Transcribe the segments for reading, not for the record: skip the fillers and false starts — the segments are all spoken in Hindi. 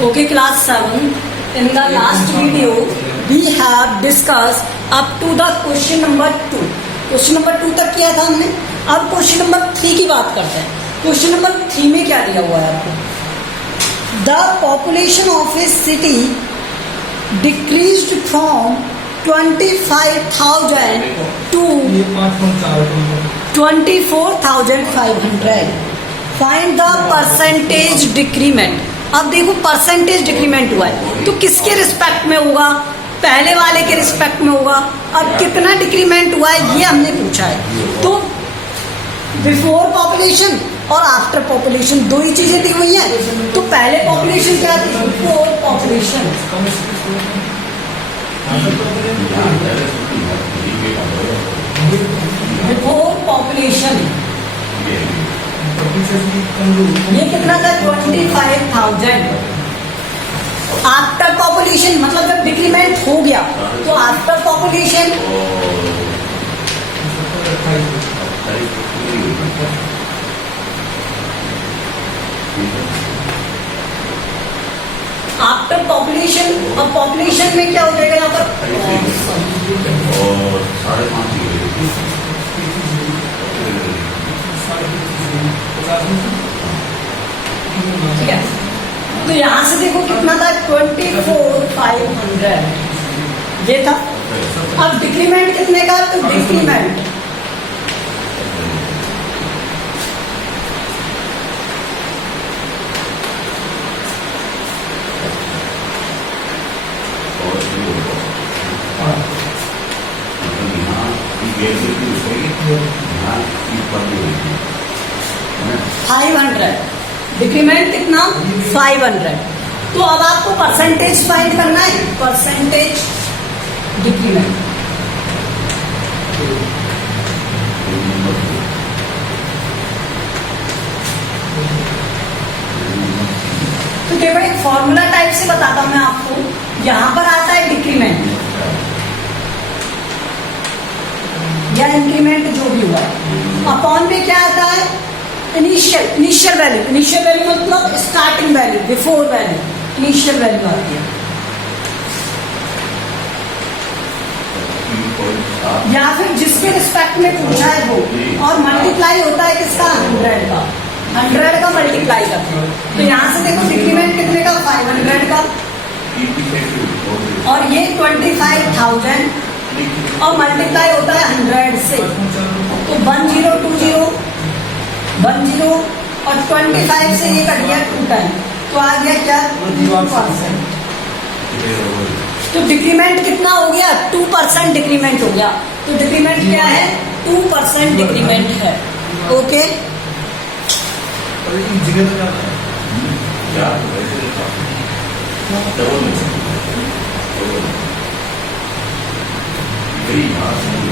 Okay, class 7. In the last video, we have discussed up to the question number 2. Question number 2 तक किया था हमने. अब क्वेश्चन नंबर 3 की बात करते हैं. क्वेश्चन नंबर 3 में क्या दिया हुआ है आपको? The population of a city decreased from 25,000 to 24,500. Find the percentage decrement. अब देखो परसेंटेज डिक्रीमेंट हुआ है तो किसके रिस्पेक्ट में होगा? पहले वाले के रिस्पेक्ट में होगा. अब कितना डिक्रीमेंट हुआ है ये हमने पूछा है. तो बिफोर पॉपुलेशन और आफ्टर पॉपुलेशन दो ही चीजें दी हुई हैं. तो पहले पॉपुलेशन क्या थी? Before population. बिफोर पॉपुलेशन ये कितना था? 25,000. आफ्टर पॉपुलेशन मतलब जब डिक्रीमेंट हो गया तो आफ्टर पॉपुलेशन आफ्टर पॉपुलेशन. अब पॉपुलेशन में क्या हो जाएगा यहाँ पर? ठीक है. तो यहां से देखो कितना था? 24,500 ये था. अब डिक्रीमेंट कितने का? तो डिक्रीमेंट डिक्रीमेंट कितना? 500. तो अब आपको परसेंटेज फाइंड करना है. Percentage decrement. तो देखो एक फॉर्मूला टाइप से बताता हूं मैं आपको. यहां पर आता है डिक्रीमेंट या इंक्रीमेंट जो भी हुआ है. अपॉन में क्या आता है? इनिशियल वैल्यू मतलब starting value, before value, initial value आती है. या फिर जिसके रिस्पेक्ट में पूछा है वो. और मल्टीप्लाई होता है किसका? 100 का. 100 का मल्टीप्लाई करते हैं. तो यहाँ से देखो डिक्रीमेंट कितने का? 500 का. और ये 25,000 और मल्टीप्लाई होता है 100 से. तो 1020 और 25 से ये कट गया 2 टाइम. तो आ गया क्या? 2%. तो डिक्रीमेंट कितना हो गया? 2% डिक्रीमेंट हो गया. तो डिक्रीमेंट क्या है? 2% डिक्रीमेंट है. Okay.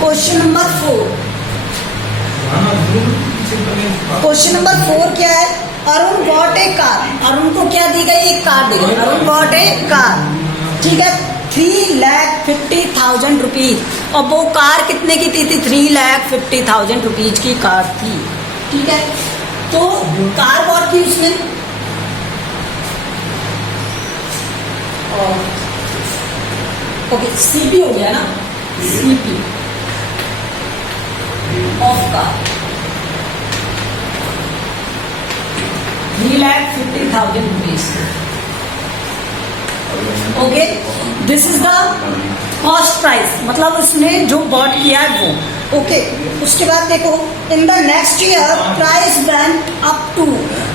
Question number 4. Question number 4 क्या है? Arun got a car. Arun को क्या दी गई? एक कार दी गई. Arun got a car. ठीक है. 3,50,000 रुपीज. और वो कार कितने की थी? 3,50,000 रुपीज की कार थी. ठीक है. तो कार बॉट की उसने. ओके सीपी हो गया ना. CP of car 3,50,000 rupees. Okay. This is the cost price मतलब उसने जो बॉट किया है वो. ओके. उसके बाद देखो in the next year price went up to.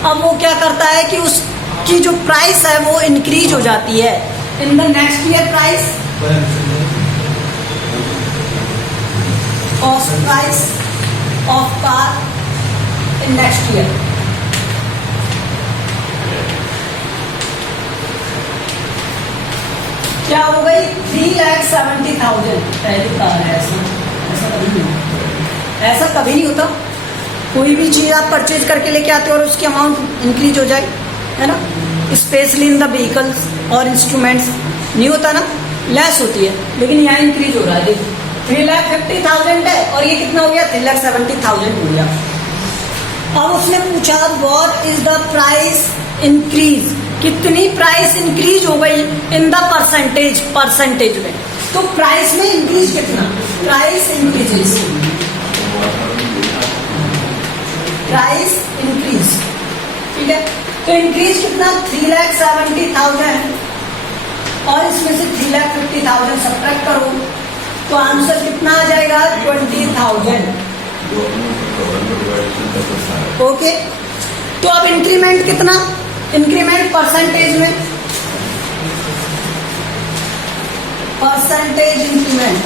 अब वो क्या करता है कि उसकी जो प्राइस है वो इंक्रीज हो जाती है. इन the next year price cost price of car in next year. क्या हो गई? 3,70,000 पहली कार है. ऐसा कभी नहीं होता. कोई भी चीज आप परचेज करके लेके आते हो और उसकी अमाउंट इंक्रीज हो जाए, है ना. स्पेशली इन द व्हीकल्स और इंस्ट्रूमेंट्स नहीं होता ना, लेस होती है. लेकिन यहाँ इंक्रीज हो रहा है. देखो 3,50,000 है और ये कितना हो गया? 3,70,000 हो गया. अब उसने पूछा what is the price increase, कितनी प्राइस इंक्रीज हो गई इन द परसेंटेज, परसेंटेज में। तो प्राइस में इंक्रीज कितना, प्राइस इंक्रीजेस, प्राइस इंक्रीज, ठीक है। तो इंक्रीज कितना 3,70,000 और इसमें से 3,50,000 सब्ट्रैक्ट करो तो आंसर कितना आ जाएगा 20,000। ओके, तो अब इंक्रीमेंट कितना, इंक्रीमेंट परसेंटेज में, परसेंटेज इंक्रीमेंट,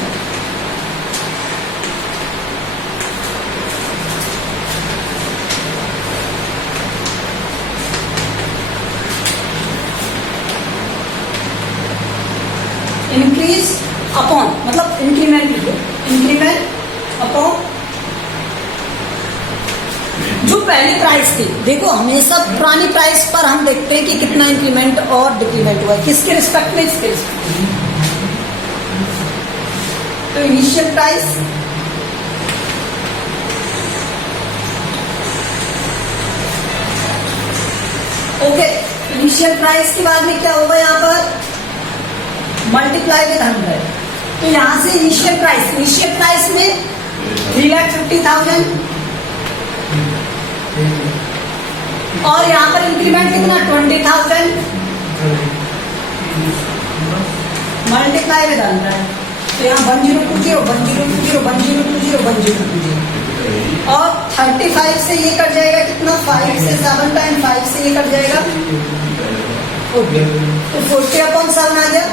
इंक्रीज अपॉन मतलब इंक्रीमेंट लिखो, इंक्रीमेंट अपॉन जो पहली प्राइस थी। देखो हमेशा पुरानी प्राइस पर हम देखते हैं कि कितना इंक्रीमेंट और डिक्रीमेंट हुआ है, किसके रिस्पेक्ट में, इसके रिस्पेक्ट में। तो initial price okay, initial price के बाद में क्या होगा यहाँ पर मल्टीप्लाई विद 100। तो यहां से इनिशियल प्राइस में 3,50,000 और यहाँ पर इंक्रीमेंट कितना 20,000 मल्टीप्लाई विद 100। तो यहाँ 1020 1020 1020 1020 और 35 से ये कट जाएगा कितना 5 से 7 टाइम 5 से ये कट जाएगा ओके। तो 40/7 आ गया।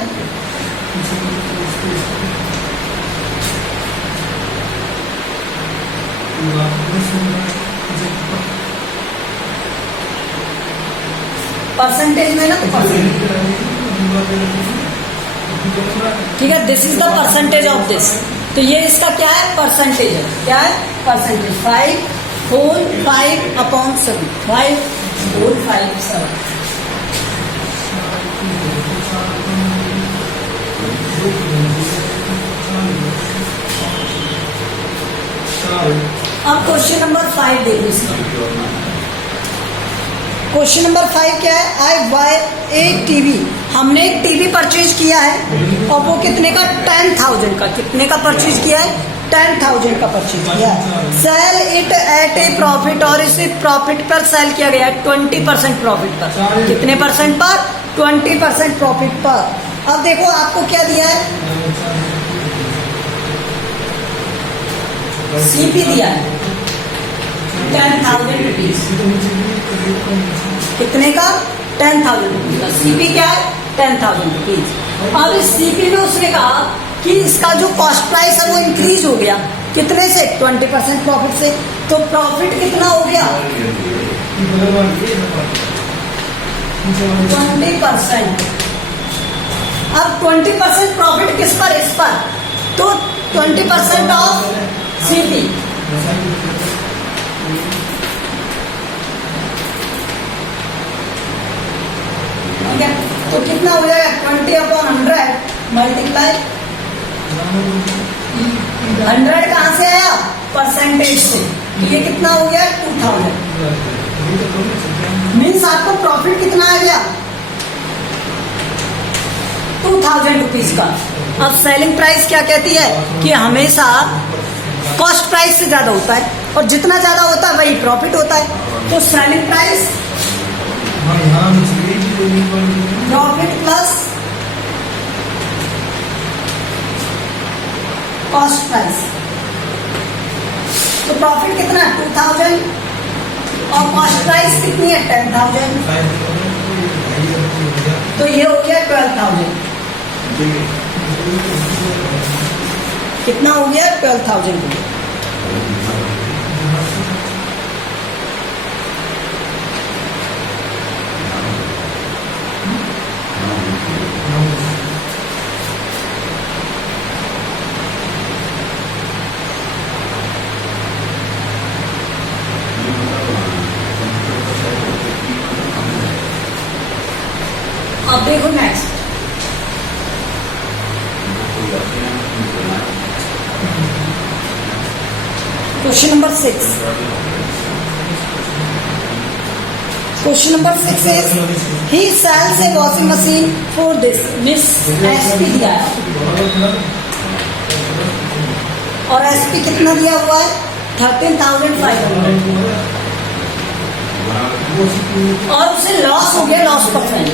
परसेंटेज में ना, तो परसेंटेज ठीक है, this is the percentage of this. तो ये इसका क्या है, परसेंटेज है, क्या है परसेंटेज 5/5/7 5/5/7। अब क्वेश्चन नंबर 5 देखो इसका। क्वेश्चन नंबर 5 क्या है, आई बाय ए टीवी, हमने एक टीवी परचेज किया है और वो कितने का 10,000 का, कितने का परचेज किया है 10,000 का परचेज किया है। Sell it at a profit, और इसे प्रॉफिट पर सेल किया गया है 20% प्रॉफिट पर। कितने परसेंट पर 20% प्रॉफिट पर। अब देखो आपको क्या दिया है, सीपी दिया है 10,000 रुपीज, कितने का 10,000 रुपीज का। सीपी क्या है 10,000 रुपीज। अब इस सीपी में उसने कहा कि इसका जो कॉस्ट प्राइस है वो इंक्रीज हो गया, कितने से 20% प्रॉफिट से। तो प्रॉफिट कितना हो गया 20%। अब 20% प्रॉफिट किस पर, इस पर, तो 20% ऑफ सीपी। ठीक है, तो कितना हो जाएगा 20/100 मल्टीप्लाई 100 कहां से आया, परसेंटेज से। तो ये कितना हो गया 2,000। मीन्स आपको प्रॉफिट कितना आ गया 2,000 रुपीज का। अब सेलिंग प्राइस क्या कहती है कि हमेशा कॉस्ट प्राइस से ज्यादा होता है, और जितना ज्यादा होता है वही प्रॉफिट होता है। तो selling price profit plus cost price. तो प्रॉफिट कितना 2,000 और कॉस्ट प्राइस कितनी है 10,000। तो ये हो गया 12,000। कितना हो गया 12,000। अब देखो next, question number 6। Question number 6 is he sells a washing machine for this miss SP दिया है और एसपी कितना दिया हुआ है 13,500 और उसे लॉस हो गया लॉस परसेंट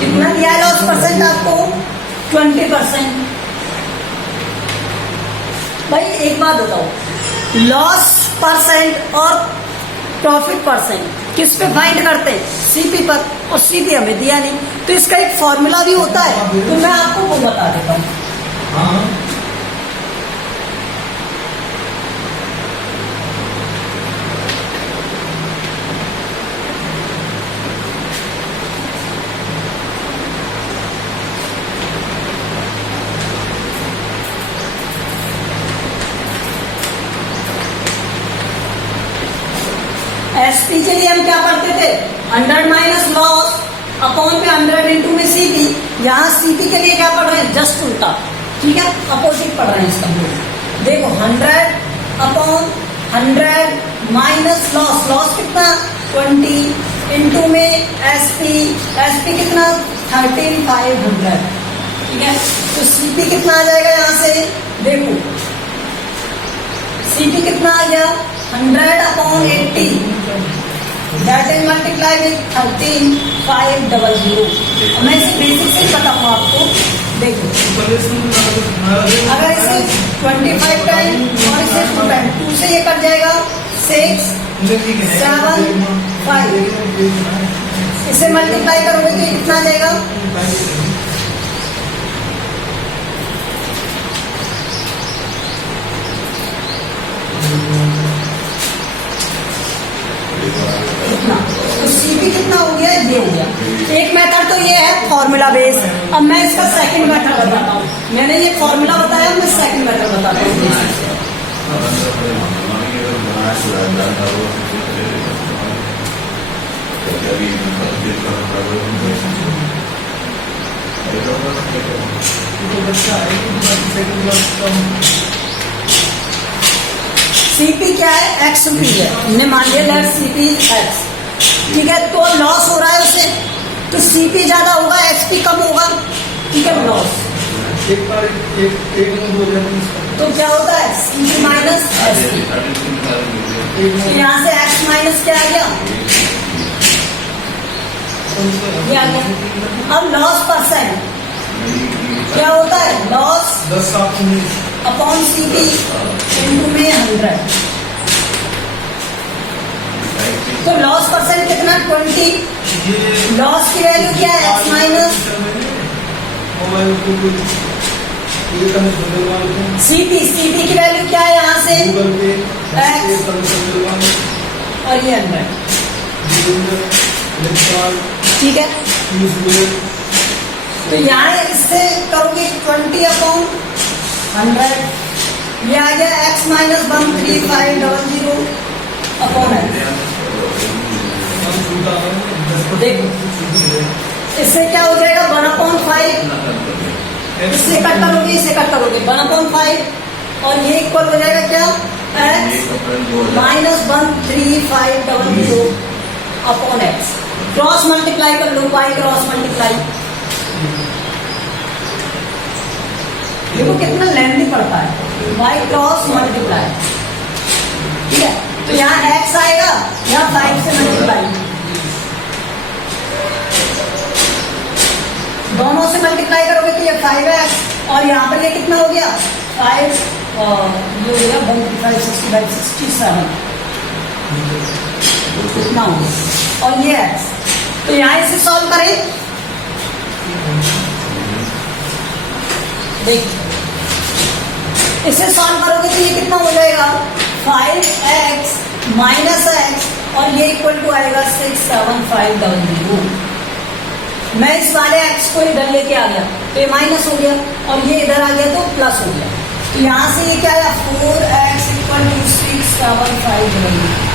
कितना दिया है लॉस परसेंट आपको 20%। भाई एक बात बताओ लॉस परसेंट और प्रॉफिट परसेंट किस पे फाइंड करते हैं सीपी पर और सीपी हमें दिया नहीं तो इसका एक फॉर्मूला भी होता है तो मैं आपको वो बता देता हूँ। एसपी के लिए हम क्या पढ़ते थे 100 माइनस लॉस अपॉन पे 100 इंटू में सीपी। यहाँ सीपी के लिए क्या पढ़ रहे हैं जस्ट उल्टा ठीक है अपोजिट पढ़ रहे हैं इसका। देखो 100 अपॉन 100 माइनस लॉस लॉस कितना 20 इंटू में एसपी कितना 13,500 ठीक है। तो सीपी कितना आ जाएगा यहाँ से देखो सीपी कितना आ गया 100 upon 80 that is multiply with 13,500। मैं इसे बेसिक से बताऊंगा आपको। देखो अगर इसे 25 टाइम और इसे 2 टाइम 2 से ये कट जाएगा 6 7 5 इसे मल्टीप्लाई करोगे तो कितना आ जाएगा तो सीपी कितना हो गया ये हो गया। एक मेथड तो ये है फॉर्मूला बेस। अब मैं इसका सेकंड मेथड बताता हूँ। मैंने ये फॉर्मूला बताया मैं सेकंड मेथड बताता हूँ। सीपी क्या है एक्स रुपी है हमने मान लिया लेट सीपी एक्स ठीक है। तो लॉस हो रहा है उसे तो सीपी ज्यादा होगा एक्सपी कम होगा ठीक है लॉस तो क्या होता है सीपी माइनस एसपी। यहाँ से एक्स माइनस क्या आ गया ये आ गया। अब लॉस परसेंट क्या होता है लॉस अपॉन सीपी इंटू में 100 तो लॉस परसेंट कितना 20 लॉस की वैल्यू क्या है एक्स माइनस सीपी की वैल्यू क्या है यहाँ से एक्स और ये 100 ठीक है। तो यहाँ इससे करोगे 20 अपॉन 100 ये आ गया एक्स माइनस 13,500 अपॉन एक्स। देखो इससे क्या हो जाएगा 1/5 इससे कट करोगे 1/5 और ये इक्वल हो जाएगा क्या x minus 13,500 upon x. Cross multiply कर लो वाई क्रॉस मल्टीप्लाई देखो कितना लेंथी पड़ता है y क्रॉस मल्टीप्लाई ठीक है। तो यहाँ x आएगा यहाँ 5 से मल्टीप्लाई दोनों से मल्टीप्लाई करोगे तो ये 5x और यहाँ पर ये कितना हो गया 5 ये हो गया 155 65 67 कितना हो गया और ये x तो यहाँ इसे सॉल्व करें देखिए इसे सॉल्व करोगे तो ये कितना हो जाएगा 5x माइनस एक्स और ये इक्वल टू आएगा 67500। मैं इस वाले x को इधर लेके आ गया तो ये माइनस हो गया और ये इधर आ गया तो प्लस हो गया। तो यहाँ से ये क्या आया 4x इक्वल टू 67500।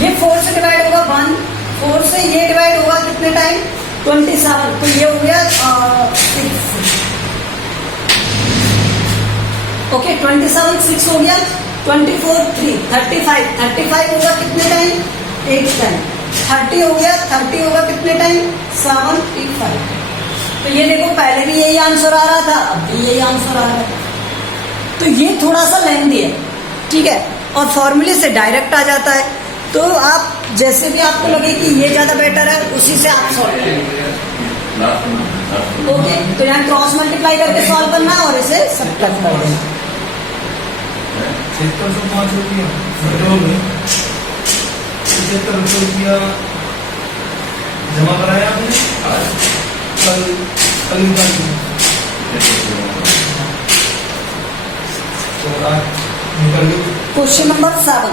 ये 4 से डिवाइड होगा 1 4 से ये डिवाइड होगा कितने टाइम 27 तो ये हो गया नहीं 27 6 हो गया, 24 3 35 होगा कितने टाइम, 8 टाइम, 30 हो गया, 30 होगा कितने टाइम, 75। तो ये देखो पहले भी यही आंसर आ रहा था, अब भी यही आंसर आ रहा है। तो ये थोड़ा सा लेंथी है, ठीक है, और फॉर्मूले से डायरेक्ट आ जाता है। तो आप जैसे भी आपको लगे कि ये ज्यादा बेटर है, उसी से आप सॉल्व करें। ओके, तो यहाँ क्रॉस मल्टीप्लाई करके सॉल्व करना है और इसे सबट्रैक्ट कर देना। 7605 रुपया जमा कराया आपने कल निकल गई। Question number 7।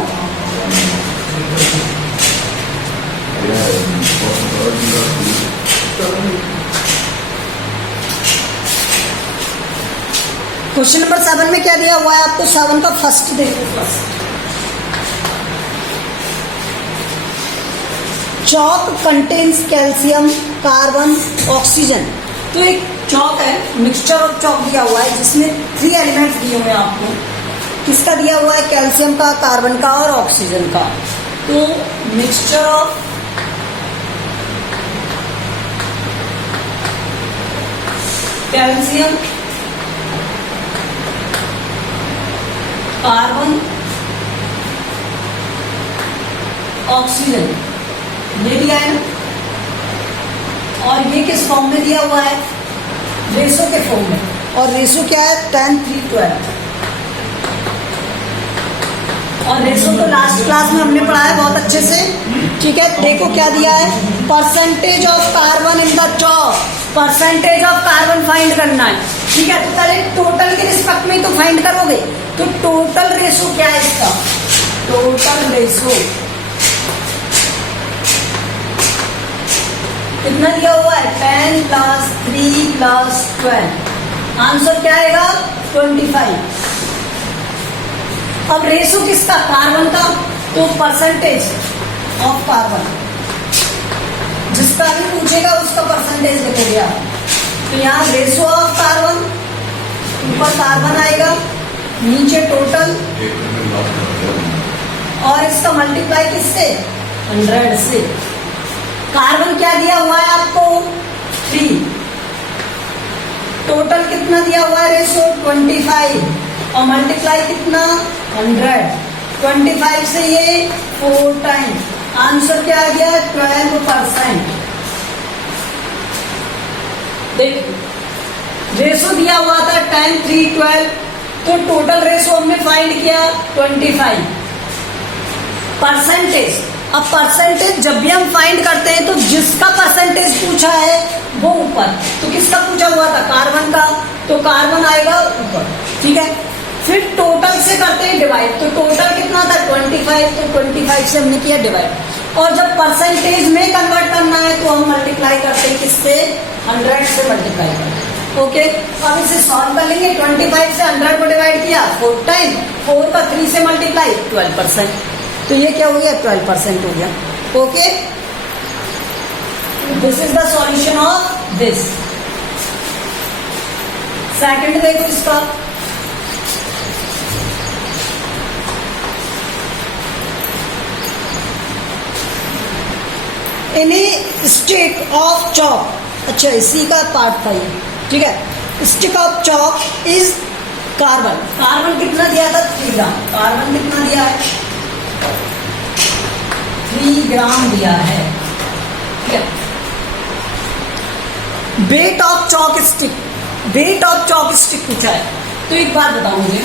क्वेश्चन नंबर 7 में क्या दिया हुआ है आपको, 7 का फर्स्ट देखो। First, chalk contains calcium, carbon, oxygen. तो एक चॉक है, मिक्सचर ऑफ चॉक दिया हुआ है जिसमें 3 एलिमेंट्स दिए हुए हैं आपको। किसका दिया हुआ है, कैल्शियम का, कार्बन का और ऑक्सीजन का। तो mixture of calcium, carbon, oxygen, ये दिया है ना। और ये किस फॉर्म में दिया हुआ है, रेशो के फॉर्म में। और रेशो क्या है, 10 3 12। और रेशो तो लास्ट क्लास में हमने पढ़ा है बहुत अच्छे से, ठीक है। देखो क्या दिया है, percentage of carbon in the chalk, percentage of carbon find करना है, ठीक है। तो पहले टोटल के रिस्पेक्ट में तो फाइंड करोगे। तो टोटल रेशो क्या है इसका, टोटल रेशो कितना दिया हुआ है, 10 + 3 + 12। आंसर क्या आएगा, 25। अब रेशो किसका, कार्बन का। तो परसेंटेज ऑफ कार्बन, जिसका भी पूछेगा उसका परसेंटेज लिखोगे आप। तो यहाँ रेशो ऑफ कार्बन, ऊपर कार्बन आएगा, नीचे टोटल, और इसका मल्टीप्लाई किससे, 100 से। कार्बन क्या दिया हुआ है आपको, 3। टोटल कितना दिया हुआ है रेशो, 25, और मल्टीप्लाई कितना, 100। 25 से ये 4 टाइम, आंसर क्या आ गया, 12%। देखिए रेशो दिया हुआ था 10 3 12, तो टोटल रेशो हमने फाइंड किया 25। परसेंटेज, अब परसेंटेज जब भी हम फाइंड करते हैं तो जिसका परसेंटेज पूछा है वो ऊपर। तो किसका पूछा हुआ था, कार्बन का, तो कार्बन आएगा ऊपर, ठीक है। फिर टोटल से करते हैं डिवाइड, तो टोटल कितना था 25, तो 25 से हमने किया डिवाइड। और जब परसेंटेज में कन्वर्ट करना है तो हम मल्टीप्लाई करते हैं किससे, 100 से मल्टीप्लाई करते हैं। ओके, अब इसे सॉल्व कर लेंगे। 25 से 100 को डिवाइड किया 4 टाइम, 4 का 3 से मल्टीप्लाई 12%। तो ये क्या हो गया, 12% हो गया। Okay, this is the solution of this. Second देखो इसका, एनी स्टिक ऑफ चॉक, अच्छा इसी का पार्ट था ये, ठीक है। Stick of chalk is carbon, carbon कितना दिया था, 3 ग्राम। कार्बन कितना दिया है, 3 ग्राम दिया है, ठीक है। Weight of chalk stick, weight of chalk stick पूछा है। तो एक बात बताओ मुझे,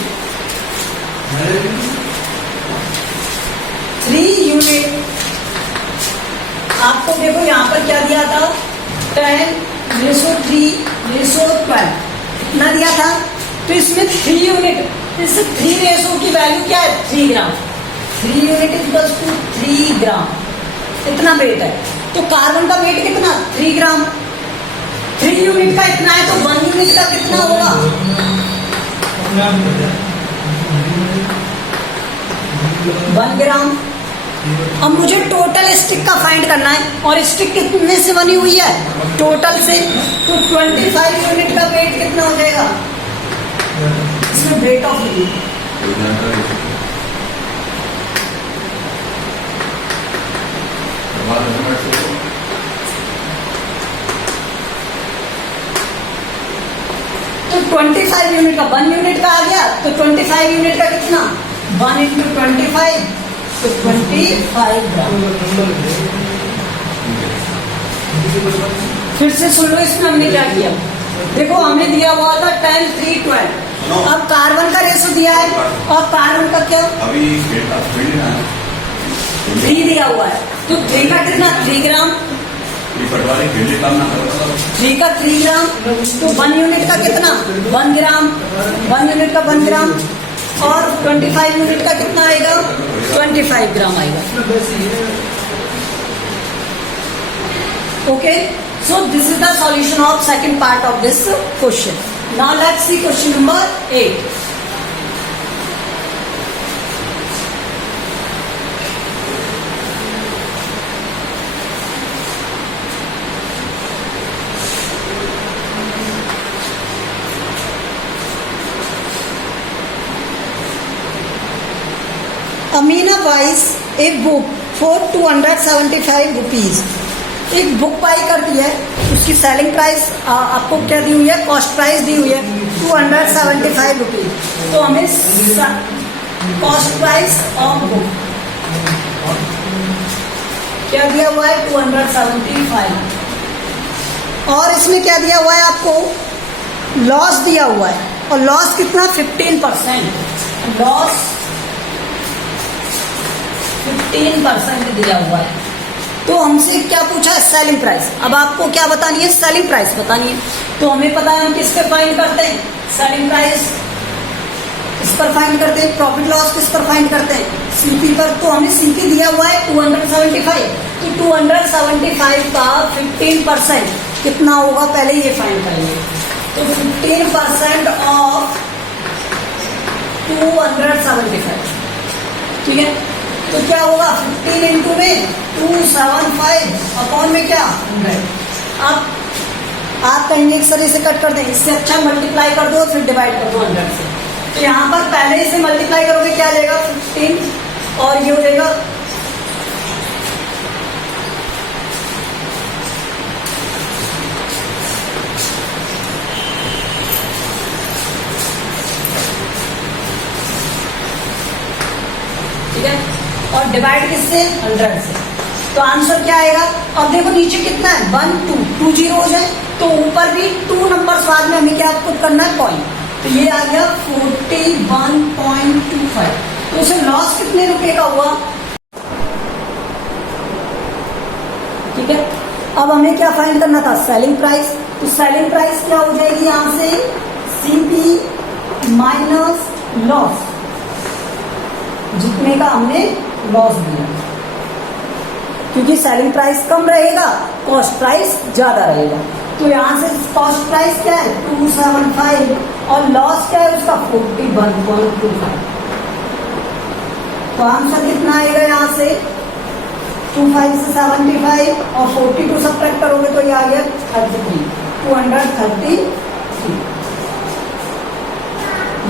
3 यूनिट, आपको देखो यहाँ पर क्या दिया था, 10:3:12 कितना दिया था। तो इसमें 3 यूनिट, इस 3 रेशो की वैल्यू क्या है, 3 ग्राम। 3 यूनिट इक्वल्स टू 3 ग्राम, इतना वेट है। तो कार्बन का वेट कितना, 3 ग्राम। 3 यूनिट का इतना है, तो 1 यूनिट का कितना होगा, 1 ग्राम। अब मुझे टोटल स्टिक का फाइंड करना है, और स्टिक कितने से बनी हुई है, टोटल से। तो 25 यूनिट का वेट कितना हो जाएगा, इसमें रेट ऑफ रिव्यू कोई जानकारी बाद में मैं से तो 25 यूनिट का 1 यूनिट का आ गया, तो 25 यूनिट का कितना 1 इंटू 25 तो 25 ग्राम। फिर से सुन लो, इसमें हमने क्या किया, देखो हमें दिया हुआ था 10 3 12, अब कार्बन का रेशो दिया है और कार्बन का क्या अभी फील्ड ना 3 दिया हुआ है, तो 3 का कितना 3 ग्राम, ये पटवारी फील्ड काम ना करता 3 का 3 ग्राम, तो 1 यूनिट का कितना 1 ग्राम, 1 यूनिट का 1 ग्राम, और 25 यूनिट का कितना आएगा 25 ग्राम आएगा। Okay, so this is the solution of second part of this question. Now let's see question number 8. Amina buys a book for 275 rupees. एक बुक बाई कर दी है, उसकी सेलिंग प्राइस आपको क्या दी हुई है, कॉस्ट प्राइस दी हुई है 275 रुपीज। तो हमें कॉस्ट प्राइस ऑफ बुक क्या दिया हुआ है 275, और इसमें क्या दिया हुआ है आपको लॉस दिया हुआ है, और लॉस कितना 15%, लॉस 15% दिया हुआ है। तो हमसे क्या पूछा है सेलिंग प्राइस, अब आपको क्या बतानी है सेलिंग प्राइस बतानी है, तो हमें पता है हम किस पर फाइंड करते हैं सेलिंग प्राइस, इस पर फाइंड करते हैं, प्रॉफिट लॉस किस पर फाइंड करते हैं सीपी पर, तो हमें सीपी दिया हुआ है 275, तो 275 का 15% कितना होगा पहले ये फाइंड करेंगे, तो 15% ऑफ 275, ठीक है, तो क्या होगा 15 इंटू में 275 अपॉन में क्या 100। अब आप कहेंगे एक तरह से कट कर दें, इससे अच्छा मल्टीप्लाई कर दो फिर डिवाइड कर दो 100 से, तो यहाँ पर पहले इसे मल्टीप्लाई करोगे क्या आ जाएगा 15 और ये हो जाएगा ठीक है, और डिवाइड किससे 100 से, तो आंसर क्या आएगा। अब देखो नीचे कितना है 1 2 जीरो हो जाए, तो ऊपर भी 2 नंबर बाद में हमें क्या पुट करना है पॉइंट, तो ये आ गया 41.25, तो उसे लॉस कितने रुपए का हुआ, ठीक है। अब हमें क्या फाइंड करना था सेलिंग प्राइस, तो सेलिंग प्राइस क्या हो जाएगी यहां से सीपी माइनस लॉस, जितने का हमने लॉस दिया, क्योंकि सेलिंग प्राइस कम रहेगा कॉस्ट प्राइस ज्यादा रहेगा, तो यहां से कॉस्ट प्राइस क्या है 275 और लॉस क्या है उसका 41.25, तो आंसर कितना आएगा यहाँ से 25 से 75 और 42 सब्ट्रैक्ट करोगे तो ये आ गया 33, 233,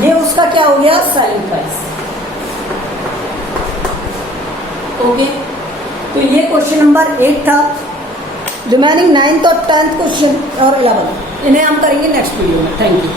ये उसका क्या हो गया सेलिंग प्राइस। ओके, तो ये क्वेश्चन नंबर 8 था। रिमेनिंग 9th और 10th क्वेश्चन और 11 इन्हें हम करेंगे नेक्स्ट वीडियो में। Thank you.